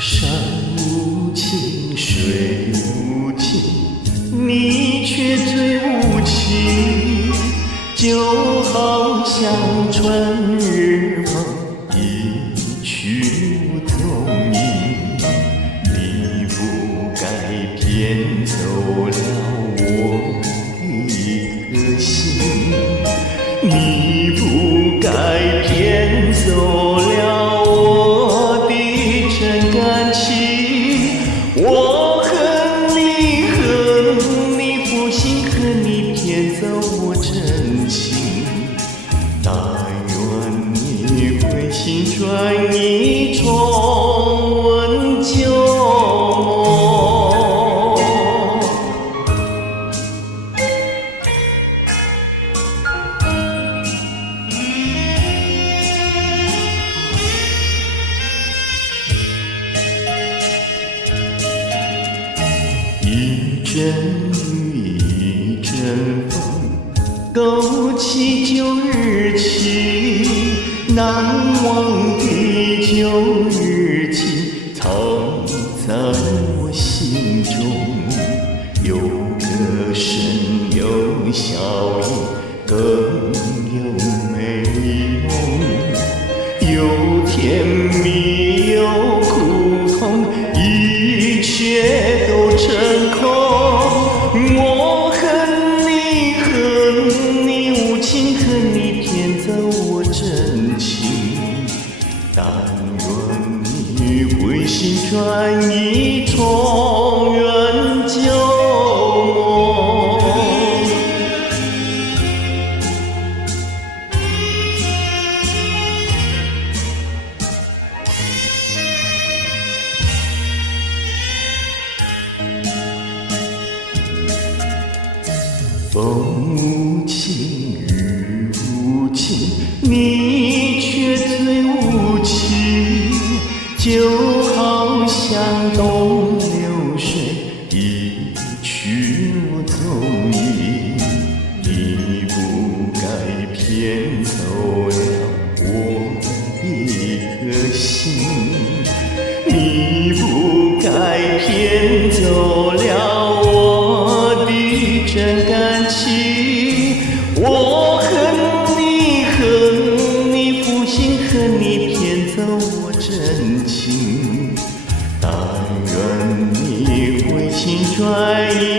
山无情，水无情，你却最无情，就好像春日梦一去无踪影。你不该骗走了我的一颗心，你不该骗走了我的真感情。我恨你，恨你负心，恨你骗走我真情。但愿你回心转意，重温旧梦。一阵雨，一阵风，勾起旧日情，难忘的旧日情藏在我心中。有歌声，有笑意，更有美梦。有甜蜜，有苦痛，一切都成空。我恨你，恨你无情，恨你骗走我真情。但愿你回心转意，重圆旧梦。风无情，雨无情，你却最无情，就好像东流水，一去无踪影。你不该骗走了我的一颗心，你不该骗走了我的真感情。我恨你，恨你负心，恨你骗走我真情。但愿你回心转意。